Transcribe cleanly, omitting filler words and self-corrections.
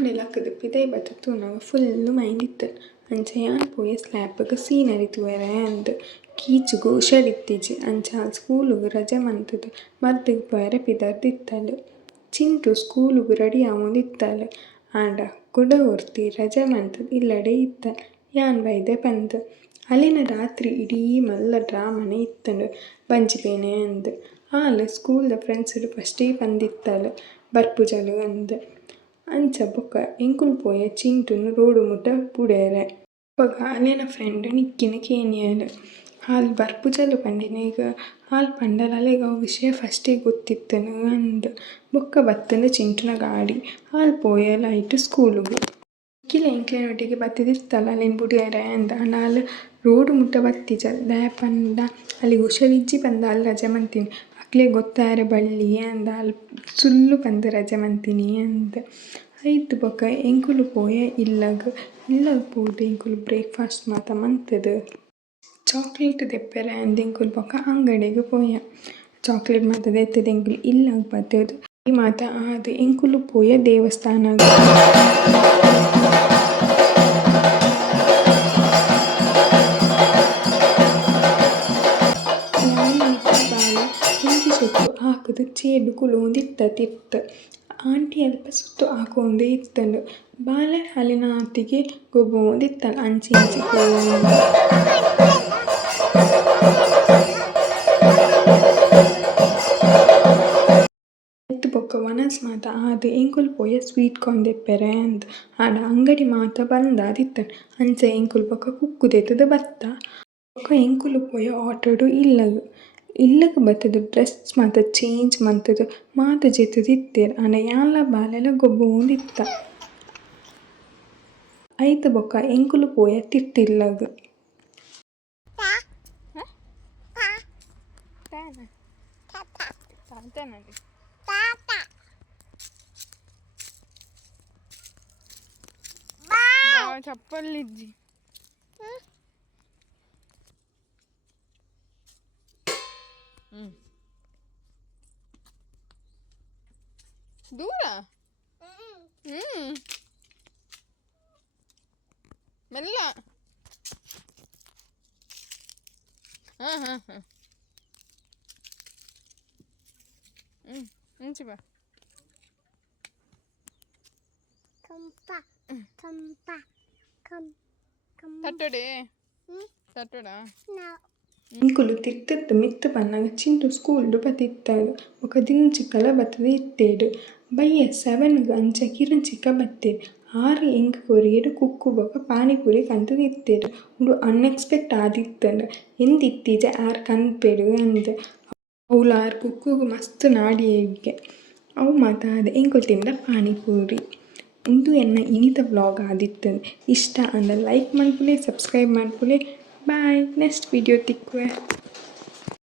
ಆಂಡಲಕ್ಕದು ಪಿದೈ ಬತ್ತ ತೂನಗ full mind ಇತ್ತು. ಅಂಚ ಯಾನ್ ಪೋಯ ಸ್ಲ್ಯಾಪ್‌ಗ್ ಸೀನರಿ ತೂವರೆ ಅಂದ್ ಕೀಚುಗು ಹುಷಾರಿತ್ತಿಜಿ. ಅಂಚ ಅಲ್ ಸ್ಕೂಲುಗ್ ರಜೆ ಮಂತುದು ಮರ್ದಿಗ್ ಪೋಯರೆ ಪಿದರ್ದಿತ್ತಲು. ಚಿಂಟು ಸ್ಕೂಲುಗ್ ರೆಡಿ ಆವೊಂದಿತ್ತಲು. ಆಂಡ ಕುಡ ಒರ್ತಿ ರಜೆ ಮಂತುದು ಇಲ್ಲಡೆ ಇತ್ತಲು. ಯಾನ್ ಬೈದೆ ಪಂದ್. ಅಲಿನ ರಾತ್ರಿ ಇಡೀ ಮಲ್ಲ ಡ್ರಾಮನೆ ಇತ್ತಂಡು ಬಂಜಿಪೇನೆ ಅಂದ್. ಆಲ್ ಸ್ಕೂಲ್‌ದ ಫ್ರೆಂಡ್ಸ್‌ಡ್ ಫಸ್ಟೇ ಪಂದಿತ್ತಲು ಬರ್ಪುಜಲು ಅಂದ್. ಅಂಚ ಬೊಕ ಎಂಕುಲು ಪೋಯ ಚಿಂಟುನ್ ರೋಡು ಮುಟ ಪುಡೆರೆ. ಅಪಗ ಅಲೆನ ಫ್ರೆಂಡ್ ನಿಕ್ಕಿನ ಕೇನಿಯಲು. ಆಲ್ ಬರ್ಪುಜಲು ಪಂಡಿನಿಗ ಆಲ್ ಪಂಡಲ ಅಲೆಗ್ ಅವು ವಿಷಯ ಫಸ್ಟೇ ಗೊತ್ತಿತ್ತುನು ಅಂದ್. ಬೊಕ್ಕ ಬತ್ತುಂಡು ಚಿಂಟುನ ಗಾಡಿ. ಆಲ್ ಪೋಯಲ ಐಟು ಸ್ಕೂಲುಗು. ನಿಖಿಲ ಎಂಕ್ಲೆನೊಟಿಗೆ ಬತ್ತಿದಿತ್ತಲ ಅಲೆನ್ ಬುಡ್ಯರೆ ಅಂದ್. ಆಂಡ ಆಲ್ ರೋಡು ಮುಟ ಬತ್ತಿಜಲ್ ದಾಯೆ ಪಂಡ ಅಲಿಗ್ ಹುಷಾರಿಜ್ಜಿ ಪಂದ್ ಆಲ್ ರಜೆ ಮಂತಿನಿ. ಅಕ್ಲೆಗ್ ಗೊತ್ತಾಯರೆ ಬಳ್ಳಿ ಅಂದ್ ಆಲ್ ಸುಳ್ಳು ಪಂದ್ ರಜೆ ಮಂತಿನಿ ಅಂದ್. ಐತ್ ಬೊಕ ಎಂಕುಲು ಪೋಯ ಇಲ್ಲಗ್ ಪೋದು ಎಂಕುಲು ಬ್ರೇಕ್‌ಫಾಸ್ಟ್ ಮಾತ ಮಂತುದು. ಚಾಕ್ಲೇಟ್ ದೆಪ್ಪರೆ ಅಂದ್ ಎಂಕುಲು ಬೊಕ ಅಂಗಡಿಗ್ ಪೋಯ. ಚಾಕ್ಲೇಟ್ ಮಾತ ದೆತ್ತುದು ಎಂಕುಲು ಇಲ್ಲಗ್ ಬತ್ತುದು. ಈ ಮಾತ ಆದ್ ಎಂಕುಲು ಪೋಯ ದೇವಸ್ಥಾನಗ್. ಯಾನ್ ನಿಕ್ಕಿ ಬಾಲೆ ಒಂಜಿ ಸುತ್ತು ಆಕುದು ಚೇಡು ಕುಲೋಂದಿತ್ತ ತಿರ್ತ್. ಆಂಟಿ ಅಲ್ಪ ಸುತ್ತು ಆಕೋಂದೇ ಇತ್ತಂಡು. ಬಾಲೆ ಅಲಿನ ಆತಿಗೆ ಗೊಬ್ಬೊಂದಿತ್ತಲು ಅಂಚಿ ಇಂಚಿ ಪೋವೊಂದು. ಐತ್ ಬೊಕ ವನಸ್ ಮಾತ ಆದ್ ಎಂಕುಲು ಪೋಯ ಸ್ವೀಟ್ ಕಾರ್ನ್ ದೆಪ್ಪರೆ ಅಂದ್. ಆಂಡ ಅಂಗಡಿ ಮಾತ ಬಂದಾದಿತ್ತಂಡು. ಅಂಚ ಎಂಕುಲು ಬೊಕ ಕುಕ್ಕು ದೆತ್ತುದು ಬತ್ತ. ಬೊಕ ಎಂಕುಲು ಪೋಯ ಆಟೋಡು ಇಲ್ಲಗ್. ಇಲ್ಲಗ್ ಬತ್ತುದು ಡ್ರೆಸ್ ಮಾತ ಚೇಂಜ್ ಮಂತುದು ಮಾತ ಜೆತ್ತುದು ಇತ್ತೆರ್. ಆಂಡ ಯಾನ್ಲ ಬಾಲೆಲ ಗೊಬ್ಬೊಂದಿತ್ತ. ಐತ್ ಬೊಕ ಎಂಕುಲು ಪೋಯ ತಿರ್ತಿಲ್ಲಗ್. ಚಪ್ಪಲಿಜ್ಜಿ ದೂರ ಮೆಲ್ಲ ಇಂಚಿ ಬಾ ತಟ್ಟಡೆ ತಟ್ಟಡ ಎಂಕುಲು ತಿರ್ತಿರ್ತ್ ಮಿತ್ತ್ ಪನ್ನಗ ಚಿಂಟು ಸ್ಕೂಲ್ಡು ಬತ್ತಿತ್ತಲು. ಬೊಕ ದಿಂಚಿಕ್ಕಲ ಬತ್ತುದು ಇತ್ತೇಡು. ಬಯ್ಯ 7ಗ್ ಅಂಚ ಕಿರಣ್ ಚಿಕ್ಕ ಬತ್ತೇರು. 6 ಎಂಕ್ ಕೊರಿಯೆಡ್ ಕುಕ್ಕು ಬೊಕ ಪಾನಿಪುರಿ ಕಂತುದು ಇತ್ತೇರು. ಉಂದು ಅನ್ಎಕ್ಸ್‌ಪೆಕ್ಟ್ ಆದಿತ್ತಂಡು. ಎಂದ್ ಇತ್ತೀಜೆ ಆರ್ ಕನ್ಪೆಡು ಅಂದ್. ಅವ್ಲು ಆರ್ ಕುಕ್ಕುಗು ಮಸ್ತ್ ನಾಡಿಯೆಗ್ಗೆ. ಅವು ಮಾತ ಆದ್ ಎಂಕುಲು ತಿಂದ ಪಾನಿಪುರಿ. ಇಂದು ಎನ್ನ ಇನಿತ ವ್ಲಾಗ್ ಆದಿತ್ತಂದು. ಇಷ್ಟ ಅಂದ ಲೈಕ್ ಮನ್ಪುಲೆ ಸಬ್ಸ್ಕ್ರೈಬ್ ಮನ್ಪುಲೆ. ಬಾಯ್ ನೆಕ್ಸ್ಟ್ ವಿಡಿಯೋ ತಿಕ್ಕುವೆ.